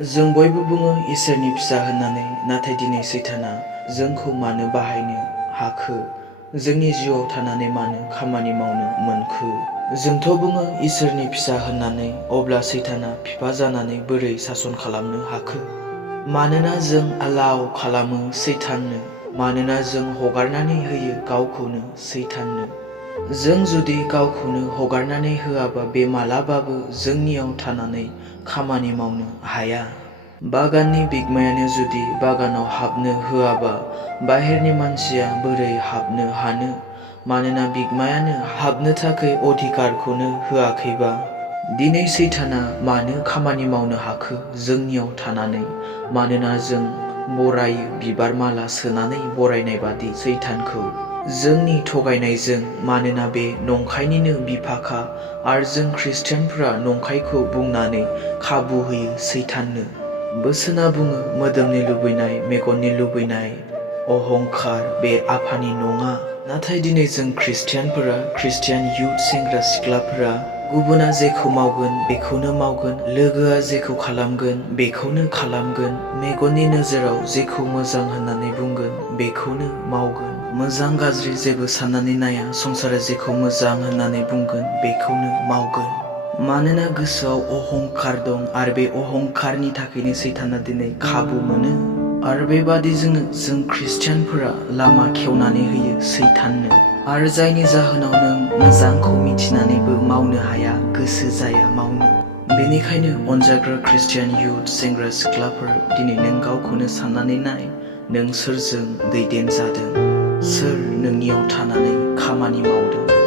जों बयबो बुङो इसोरनि फिसा होननानै, नाथाय दिनै सैताना जोंखौ मानो बाहायनो हाखो? जोंनि जिउआव थानानै मानो खामानि मावनो मोनखो? जोंथ' बुङो इसोरनि फिसा होननानै, अब्ला सैताना बिफा जानानै बोरै सासन खालामनो हाखो? मानोना जों आलाव खालामो सैताननो, मानोना जों हगारनानै होयो गावखौनो सैताननो। जों जुदि गावखौनो हगारनानै होआबा बे मालाबाबो जोंनियाव थानानै खामानि मावनो हाया। बागाननि बिगोमायानो जुदि बागानाव हाबनो होआबा बाहेरनि मानसिया बोरै हाबनो हानो? मानोना बिगोमायानो हाबनो थाखाय अधिकारखौनो होआखैबा। दिनै सैताना मानो खामानि मावनो हाखो जोंनियाव थानानै? मानोना जों बरायो बिबार माला सोनानै बरायनाय बादि सैतानखौ जोंनि थगायनायजों। मानोना बे नंखायनिनो बिफाखा, आरो जों ख्रिस्टियानफोरा नंखायखौ बुंनानै खाबु होयो सैताननो। बोसोना बुङो मोदोमनि लुबैनाय, मेगननि लुबैनाय, अहंकार बे आफानि नङा। नाथाय दिनै जों ख्रिस्टियानफोरा, ख्रिस्टियान इयुथ सेंग्रा सिख्लाफोरा गुबुना जेखौ मावगोन बेखौनो मावगोन, लोगोआ जेखौ खालामगोन बेखौनो खालामगोन, मेगननि नोजोराव जेखौ मोजां होननानै बुंगोन बेखौनो मावगोन, मोजां गाज्रि जेबो साननानै नाया, संसारा जेखौ मोजां होननानै बुंगोन बेखौनो मावगोन। मानोना गोसोआव अहंकार दं, आरो बे अहंकारनि थाखायनो सैताना दिनै खाबु मोनो। आरो बेबादिजोंनो जों ख्रिस्टियानफोरा लामा खेवनानै होयो सैताननो। आरो जायनि जाहोनाव नों मोजांखौ मिथिनानैबो मावनो हाया, गोसो जाया मावनो। बेनिखायनो अनजाग्रा ख्रिस्टियान इयुथ सेंग्रा सिख्लाफोर, दिनै नों गावखौनो साननानै नाय, नों सोरजों दैदेनजादों? सोर नोंनियाव थानानै खामानि मावदों?